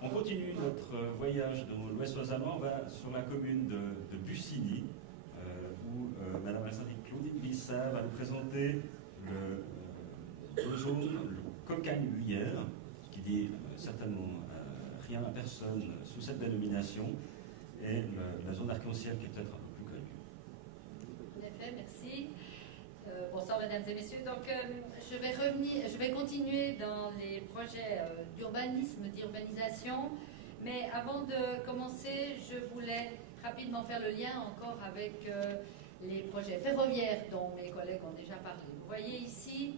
On continue notre voyage dans l'Ouest lausannois. On va sur la commune de Bussigny, où Madame la syndic Claudine Vissard va nous présenter le jaune, le cocagne-gruyère, qui dit certainement rien à personne sous cette dénomination, et la zone arc-en-ciel qui est peut-être un peu plus connue. En effet, merci. Bonsoir mesdames et messieurs. Donc je vais continuer dans les projets d'urbanisme, d'urbanisation, mais avant de commencer, je voulais rapidement faire le lien encore avec les projets ferroviaires dont mes collègues ont déjà parlé. Vous voyez ici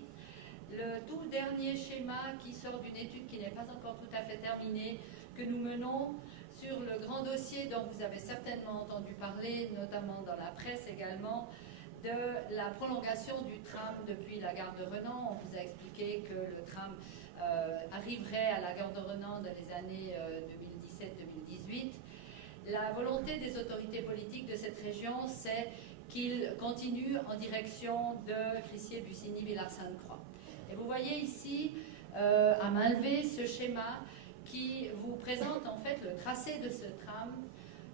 le tout dernier schéma qui sort d'une étude qui n'est pas encore tout à fait terminée, que nous menons sur le grand dossier dont vous avez certainement entendu parler, notamment dans la presse également, de la prolongation du tram depuis la gare de Renan. On vous a expliqué que le tram arriverait à la gare de Renan dans les années 2017-2018. La volonté des autorités politiques de cette région, c'est qu'il continue en direction de Crissier, Bussigny, Villars-Sainte-Croix. Et vous voyez ici, à main levée, ce schéma qui vous présente en fait le tracé de ce tram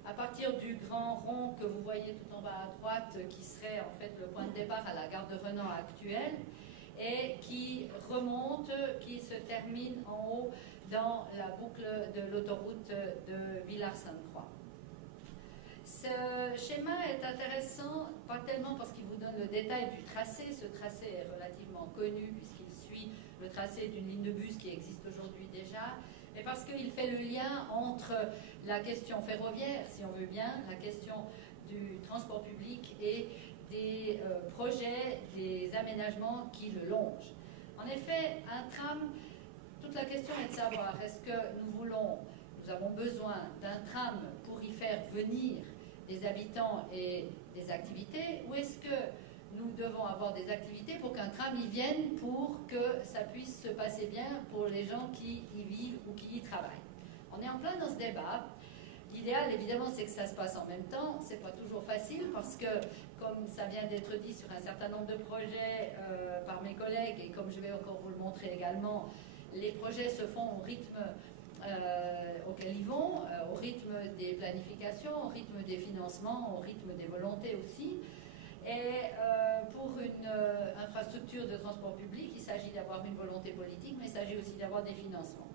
à partir du grand rond que vous voyez tout en bas à droite, qui serait en fait le point de départ à la gare de Renan actuelle, et qui remonte, qui se termine en haut dans la boucle de l'autoroute de Villars-Sainte-Croix. Ce schéma est intéressant, pas tellement parce qu'il vous donne le détail du tracé. Ce tracé est relativement connu puisqu'il suit le tracé d'une ligne de bus qui existe aujourd'hui déjà, mais parce qu'il fait le lien entre la question ferroviaire, si on veut bien, la question du transport public et des projets, des aménagements qui le longent. En effet, un tram, toute la question est de savoir, est-ce que nous avons besoin d'un tram pour y faire venir des habitants et des activités, ou est-ce que nous devons avoir des activités pour qu'un tram y vienne, pour que ça puisse se passer bien pour les gens qui y vivent ou qui y travaillent. On est en plein dans ce débat. L'idéal, évidemment, c'est que ça se passe en même temps. C'est pas toujours facile parce que, comme ça vient d'être dit sur un certain nombre de projets par mes collègues, et comme je vais encore vous le montrer également, les projets se font au rythme auquel ils vont, au rythme des planifications, au rythme des financements, au rythme des volontés aussi. Et pour une infrastructure de transport public, il s'agit d'avoir une volonté politique, mais il s'agit aussi d'avoir des financements.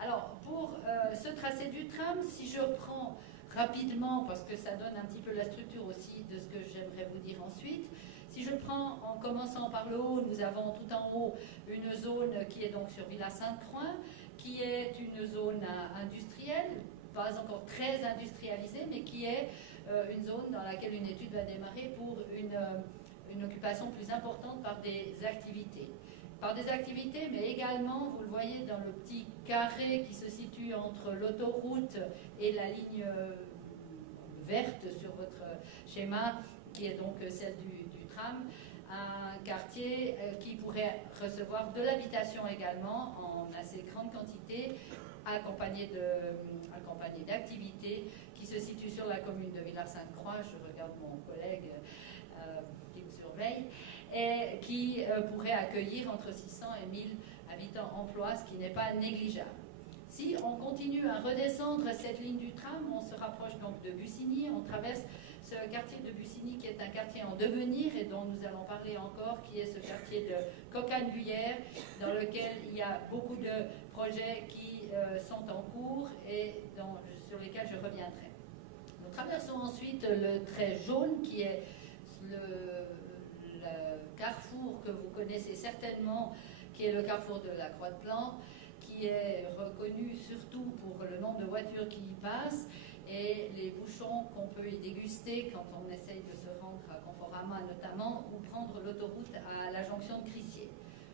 Alors, pour ce tracé du tram, si je prends rapidement, parce que ça donne un petit peu la structure aussi de ce que j'aimerais vous dire ensuite, si je prends en commençant par le haut, nous avons tout en haut une zone qui est donc sur Villars-Sainte-Croix, qui est une zone industrielle, pas encore très industrialisée, mais qui est une zone dans laquelle une étude va démarrer pour une occupation plus importante par des activités. Par des activités, mais également, vous le voyez dans le petit carré qui se situe entre l'autoroute et la ligne verte sur votre schéma, qui est donc celle du tram, un quartier qui pourrait recevoir de l'habitation également en assez grande quantité, accompagné d'activités qui se situent sur la commune de Villars-Sainte-Croix. Je regarde mon collègue qui me surveille, et qui pourrait accueillir entre 600 et 1000 habitants emplois, ce qui n'est pas négligeable. Si on continue à redescendre cette ligne du tram, on se rapproche donc de Bussigny, on traverse ce quartier de Bussigny qui est un quartier en devenir et dont nous allons parler encore, qui est ce quartier de Cocagne-Gruyère, dans lequel il y a beaucoup de projets qui sont en cours et sur lesquels je reviendrai. Nous traversons ensuite le trait jaune qui est le carrefour que vous connaissez certainement, qui est le carrefour de la Croix-de-Plan, qui est reconnu surtout pour le nombre de voitures qui y passent et les bouchons qu'on peut y déguster quand on essaye de se rendre à Conforama notamment, ou prendre l'autoroute à la jonction de Crissier.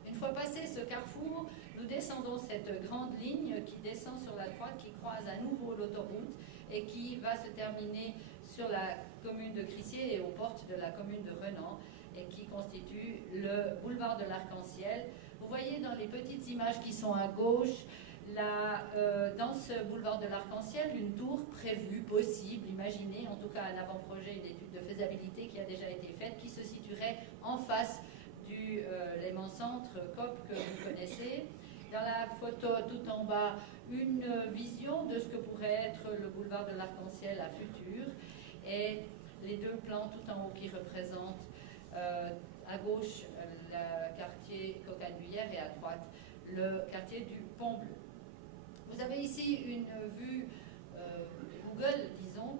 Une fois passé ce carrefour, nous descendons cette grande ligne qui descend sur la droite, qui croise à nouveau l'autoroute et qui va se terminer sur la commune de Crissier et aux portes de la commune de Renan, et qui constitue le boulevard de l'Arc-en-Ciel. Vous voyez dans les petites images qui sont à gauche, dans ce boulevard de l'Arc-en-Ciel, une tour prévue, possible, imaginée, en tout cas un avant-projet, une étude de faisabilité qui a déjà été faite, qui se situerait en face du Léman Centre COP que vous connaissez, dans la photo tout en bas une vision de ce que pourrait être le boulevard de l'Arc-en-Ciel à futur, et les deux plans tout en haut qui représentent à gauche le quartier Cocagne-Buillère et à droite le quartier du Pont-Bleu. Vous avez ici une vue Google, disons,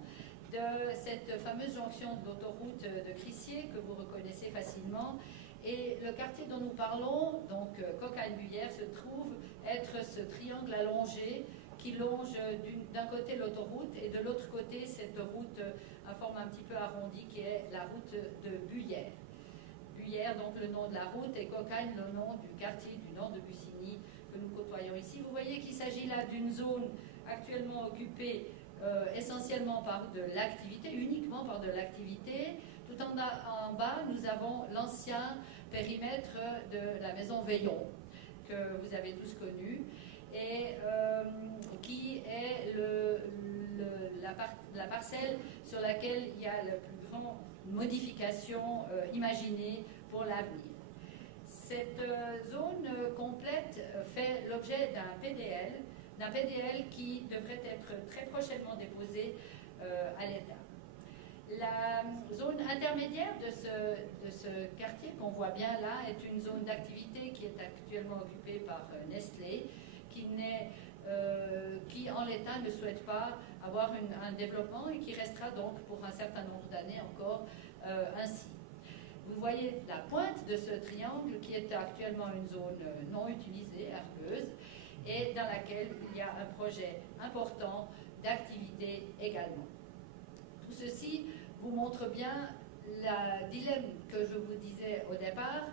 de cette fameuse jonction de l'autoroute de Crissier que vous reconnaissez facilement. Et le quartier dont nous parlons, donc Cocagne-Buillère, se trouve être ce triangle allongé qui longe d'un côté l'autoroute et de l'autre côté cette route à forme un petit peu arrondie qui est la route de Buillère. Buillère, donc le nom de la route, et Cocagne, le nom du quartier du nord de Bussigny que nous côtoyons ici. Vous voyez qu'il s'agit là d'une zone actuellement occupée essentiellement par de l'activité, uniquement par de l'activité. Tout en bas, nous avons l'ancien périmètre de la maison Veillon, que vous avez tous connu, et qui est la parcelle sur laquelle il y a la plus grande modification imaginée pour l'avenir. Cette zone complète fait l'objet d'un PDL qui devrait être très prochainement déposé à l'État. La zone intermédiaire de ce quartier qu'on voit bien là est une zone d'activité qui est actuellement occupée par Nestlé, qui en l'état ne souhaite pas avoir un développement et qui restera donc pour un certain nombre d'années encore ainsi. Vous voyez la pointe de ce triangle qui est actuellement une zone non utilisée, herbeuse, et dans laquelle il y a un projet important d'activité également. Tout ceci vous montre bien le dilemme que je vous disais au départ.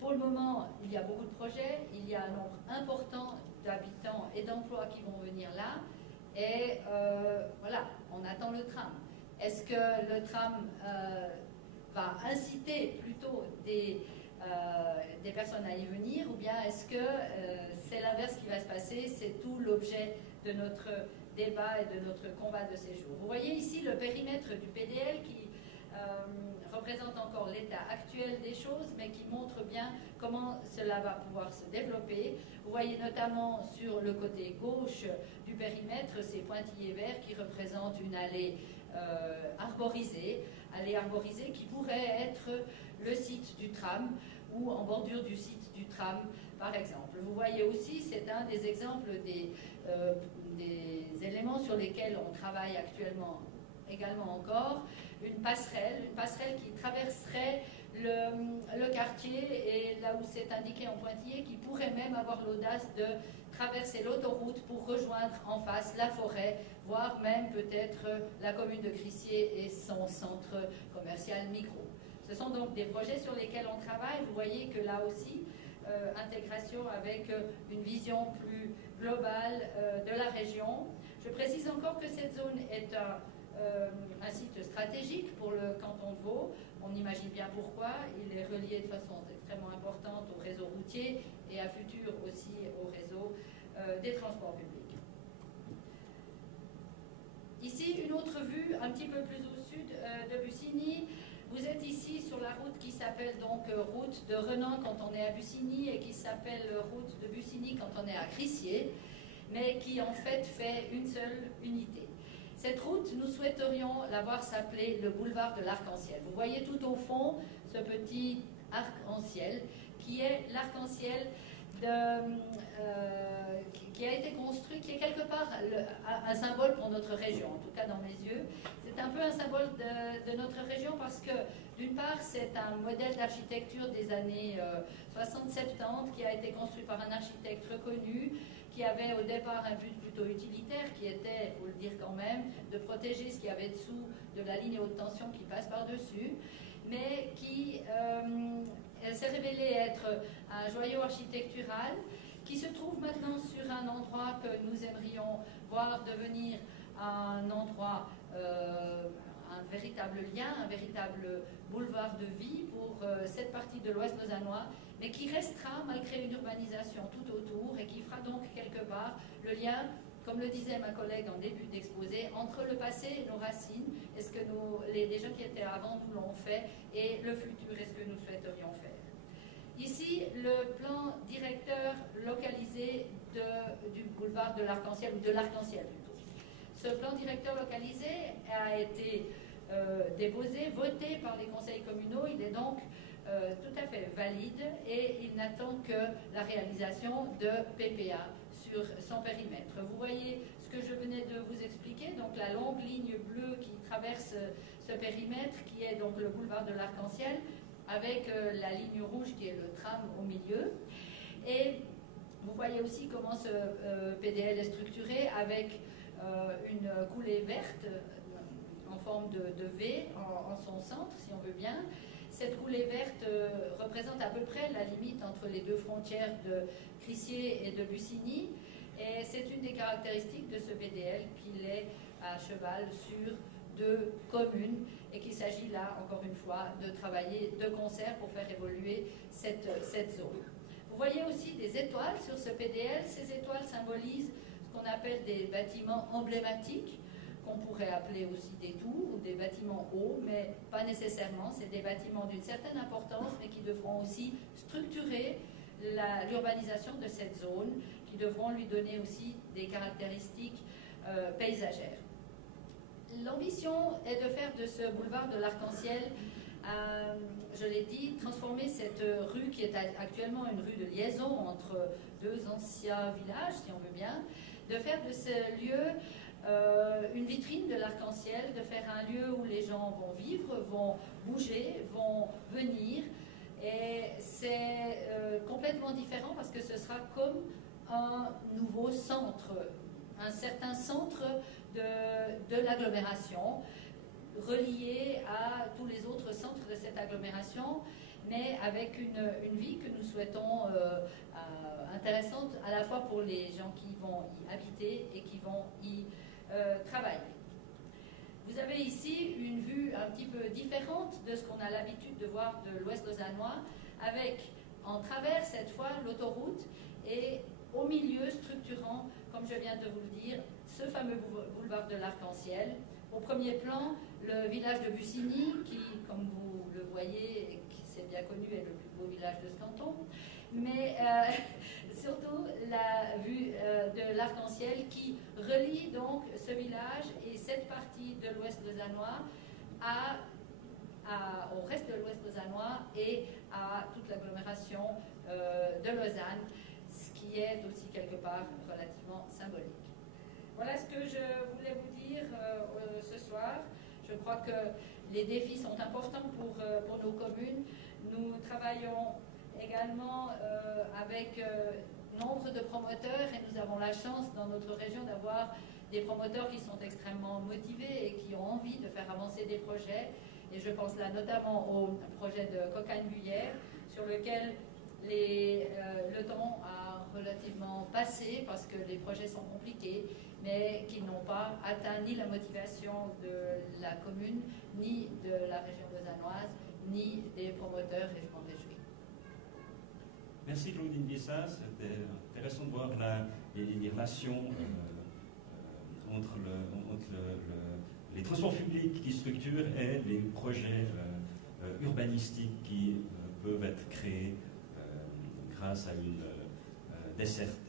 Pour le moment, il y a beaucoup de projets, il y a un nombre important d'habitants et d'emplois qui vont venir là, et voilà, on attend le tram. Est-ce que le tram va inciter plutôt des personnes à y venir, ou bien est-ce que c'est l'inverse qui va se passer? C'est tout l'objet de notre débat et de notre combat de ces jours. Vous voyez ici le périmètre du PDL qui représente encore l'état actuel des choses, mais qui montre bien comment cela va pouvoir se développer. Vous voyez notamment sur le côté gauche du périmètre ces pointillés verts qui représentent une allée arborisée qui pourrait être le site du tram ou en bordure du site du tram, par exemple. Vous voyez aussi, c'est un des exemples des éléments sur lesquels on travaille actuellement également encore, une passerelle qui traverserait le quartier, et là où c'est indiqué en pointillé, qui pourrait même avoir l'audace de traverser l'autoroute pour rejoindre en face la forêt, voire même peut-être la commune de Crissier et son centre commercial Migros. Ce sont donc des projets sur lesquels on travaille. Vous voyez que là aussi, intégration avec une vision plus globale de la région. Je précise encore que cette zone est un site stratégique pour le canton de Vaud. On imagine bien pourquoi. Il est relié de façon extrêmement importante au réseau routier et à futur aussi au réseau des transports publics. Ici, une autre vue un petit peu plus au sud de Bussigny. Vous êtes ici sur la route qui s'appelle donc route de Renan quand on est à Bussigny et qui s'appelle route de Bussigny quand on est à Crissier, mais qui en fait une seule unité. Cette route, nous souhaiterions la voir s'appeler le boulevard de l'Arc-en-Ciel. Vous voyez tout au fond ce petit arc-en-ciel qui est l'arc-en-ciel qui a été construit, qui est quelque part un symbole pour notre région, en tout cas dans mes yeux. C'est un peu un symbole de notre région parce que, d'une part, c'est un modèle d'architecture des années 60-70 qui a été construit par un architecte reconnu, qui avait au départ un but plutôt utilitaire, qui était, il faut le dire quand même, de protéger ce qu'il y avait dessous de la ligne haute tension qui passe par-dessus, mais qui s'est révélé être un joyau architectural qui se trouve maintenant sur un endroit que nous aimerions voir devenir un endroit, un véritable lien, un véritable boulevard de vie pour cette partie de l'Ouest lausannois, mais qui restera malgré une urbanisation tout autour et qui fera donc quelque part le lien, comme le disait ma collègue en début d'exposé, entre le passé et nos racines, et ce que les gens qui étaient avant nous l'ont fait, et le futur, et ce que nous souhaiterions faire. Ici, le plan directeur localisé du boulevard de l'Arc-en-Ciel, ou de l'Arc-en-Ciel plutôt. Ce plan directeur localisé a été déposé, voté par les conseils communaux. Il est donc tout à fait valide et il n'attend que la réalisation de PPA sur son périmètre. Vous voyez ce que je venais de vous expliquer, donc la longue ligne bleue qui traverse ce périmètre, qui est donc le boulevard de l'Arc-en-Ciel, avec la ligne rouge qui est le tram au milieu. Et vous voyez aussi comment ce PDL est structuré avec une coulée verte en forme de V en son centre, si on veut bien. Cette coulée verte représente à peu près la limite entre les deux frontières de Crissier et de Bussigny. Et c'est une des caractéristiques de ce PDL qu'il est à cheval sur deux communes et qu'il s'agit là, encore une fois, de travailler de concert pour faire évoluer cette zone. Vous voyez aussi des étoiles sur ce PDL. Ces étoiles symbolisent ce qu'on appelle des bâtiments emblématiques, qu'on pourrait appeler aussi des tours ou des bâtiments hauts, mais pas nécessairement. C'est des bâtiments d'une certaine importance, mais qui devront aussi structurer l'urbanisation de cette zone, qui devront lui donner aussi des caractéristiques paysagères. L'ambition est de faire de ce boulevard de l'Arc-en-Ciel, je l'ai dit, transformer cette rue qui est actuellement une rue de liaison entre deux anciens villages, si on veut bien, de faire de ce lieu une vitrine de l'Arc-en-Ciel, de faire un lieu où les gens vont vivre, vont bouger, vont venir. Et c'est complètement différent parce que ce sera comme un nouveau centre, un certain centre de l'agglomération, relié à tous les autres centres de cette agglomération, mais avec une vie que nous souhaitons intéressante à la fois pour les gens qui vont y habiter et qui vont y travailler. Vous avez ici une vue un petit peu différente de ce qu'on a l'habitude de voir de l'Ouest lausannois, avec en travers cette fois l'autoroute et au milieu structurant, comme je viens de vous le dire, ce fameux boulevard de l'Arc-en-Ciel. Au premier plan, le village de Bussigny, qui, comme vous le voyez, et qui c'est bien connu, est le plus beau village de ce canton, mais surtout la vue de l'Arc-en-Ciel qui relie donc ce village et cette partie de l'Ouest lausannois au reste de l'Ouest lausannois et à toute l'agglomération de Lausanne, ce qui est aussi quelque part relativement symbolique. Voilà ce que je voulais vous dire ce soir. Je crois que les défis sont importants pour nos communes. Nous travaillons également avec nombre de promoteurs et nous avons la chance dans notre région d'avoir des promoteurs qui sont extrêmement motivés et qui ont envie de faire avancer des projets. Et je pense là notamment au projet de Cocagne-Guyère sur lequel le temps a relativement passé parce que les projets sont compliqués, mais qui n'ont pas atteint ni la motivation de la commune, ni de la région lausannoise, ni des promoteurs, et je m'en réjouis. Merci Claudine Bissa, c'était intéressant de voir les relations entre les transports publics qui structurent et les projets urbanistiques qui peuvent être créés grâce à une desserte